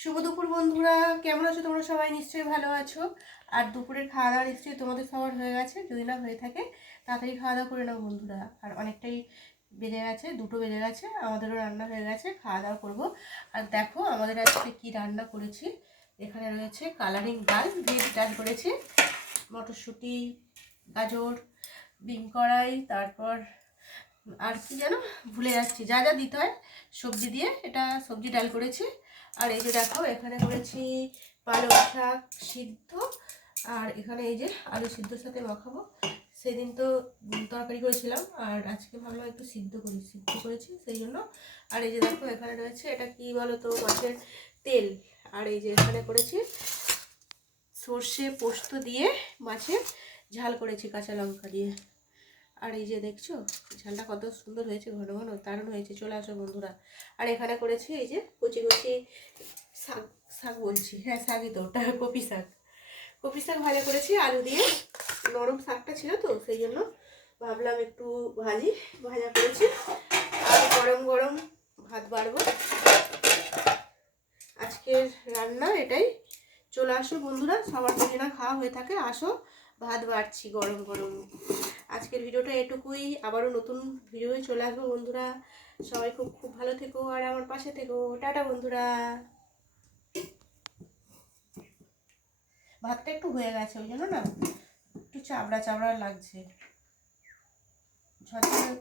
শুভ দুপুর বন্ধুরা, কেমন আছো তোমরা? সবাই নিশ্চয়ই ভালো আছো। আর দুপুরের খাওয়া দাওয়া নিশ্চয়ই তোমাদের সবার হয়ে গেছে। যদি না হয়ে থাকে তাড়াতাড়ি খাওয়া দাওয়া করে নাও বন্ধুরা। আর অনেকটাই বেজে গেছে, 2টো বেজে গেছে, আমাদেরও রান্না হয়ে গেছে, খাওয়া দাওয়া করবো। আর দেখো আমাদের আজকে কি রান্না করেছি। এখানে রয়েছে কালারিং ডাল, ভেজ ডাল করেছি, মটরশুঁটি, গাজর, বিন কড়াই, তারপর আর কি যেন ভুলে যাচ্ছি, যা যা দিতে হয় সবজি দিয়ে এটা সবজি ডাল করেছি। আর এই যে দেখো এখানে করেছি পালং শাক সিদ্ধ, আর এখানে এই যে আলু সিদ্ধর সাথে মাখাবো। সেদিন তো তরকারি করেছিলাম, আর আজকে ভাবলাম একটু সিদ্ধ করেছি সেই জন্য। আর এই যে দেখো এখানে রয়েছে, এটা কি বলো তো, মাছের তেল। আর এই যে এখানে করেছি সর্ষে পোস্ত দিয়ে মাছের ঝাল করেছি কাঁচা লঙ্কা দিয়ে। আর এই যে দেখছো ঝালটা কত সুন্দর হয়েছে, ঘন ঘন দারুণ হয়েছে। চলে আসো বন্ধুরা। আর এখানে করেছি এই যে কুচি কুচি শাক, শাক বলছি, হ্যাঁ শাকই তো ওটা, কপি শাক ভাজা করেছি আলু দিয়ে। নরম শাকটা ছিল তো সেই জন্য ভাবলাম একটু ভাজা করেছি। আর গরম গরম ভাত বাড়বো, আজকের রান্না এটাই। চলে আসো বন্ধুরা, সবার যদি না খাওয়া হয়ে থাকে আসো, ভাত বাড়ছি গরম গরম। আজকের ভিডিওটা এটুকুই, আবারও নতুন ভিডিওয়ে চলে আসবো বন্ধুরা। সবাই খুব খুব ভালো থেকো আর আমার পাশে থেকো। টাটা বন্ধুরা। ভাতটা একটু হয়ে গেছে ওই জন্য না একটু চাবড়া চাবড়া লাগছে। ঝরঝরে